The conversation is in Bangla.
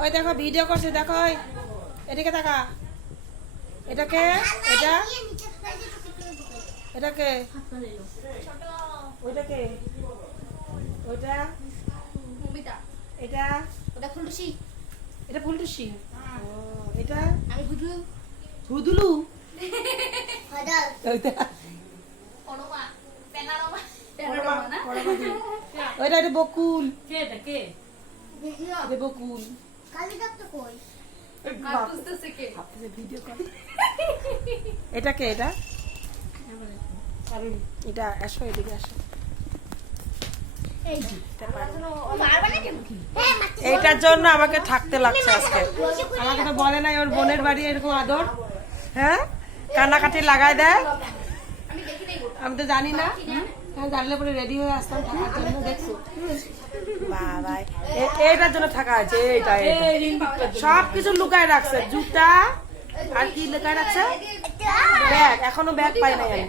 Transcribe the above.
ওই দেখো ভিডিও করছে, দেখো ওই এদিকে তাকা। এটাকে এটা এটাকে ওইটাকে ওইটা এটা ওটা ফুলটুসি। এটা ফুলটুসি। ও এটা আমি বুঝু হুদুলু। ফাদার ওইটা পড়মা পেনারমা পরমা, পরমা দি। ওইটা এটা বকুল। এটা কে? দেখিও এটা বকুল। কালি ডাক্তার কই বুঝতেছে কে? ভাবতেছে ভিডিও কর। এটা কে? এটা এটা আসো, এদিকে আসো। এই বারবার না কেন হ্যাঁ মাটি এইটার জন্য আমাকে থাকতে লাগছে আজকে। আমাকে তো বলে নাই ওর বোনের বাড়ি এরকম আদর। হ্যাঁ, কান্নাকাটি লাগাই দেয়। আমি দেখি নাই গো আমি তো জানি না। হ্যাঁ, জানলে পরে রেডি হয়ে আসতাম থাকার জন্য। দেখছো বাবা, এইটার জন্য থাকা আছে। এইটা সব কিছু লুকায় রাখছে, জুতা আর কি লুকায় রাখছে, ব্যাগ। এখনো ব্যাগ পাই নাই আমি।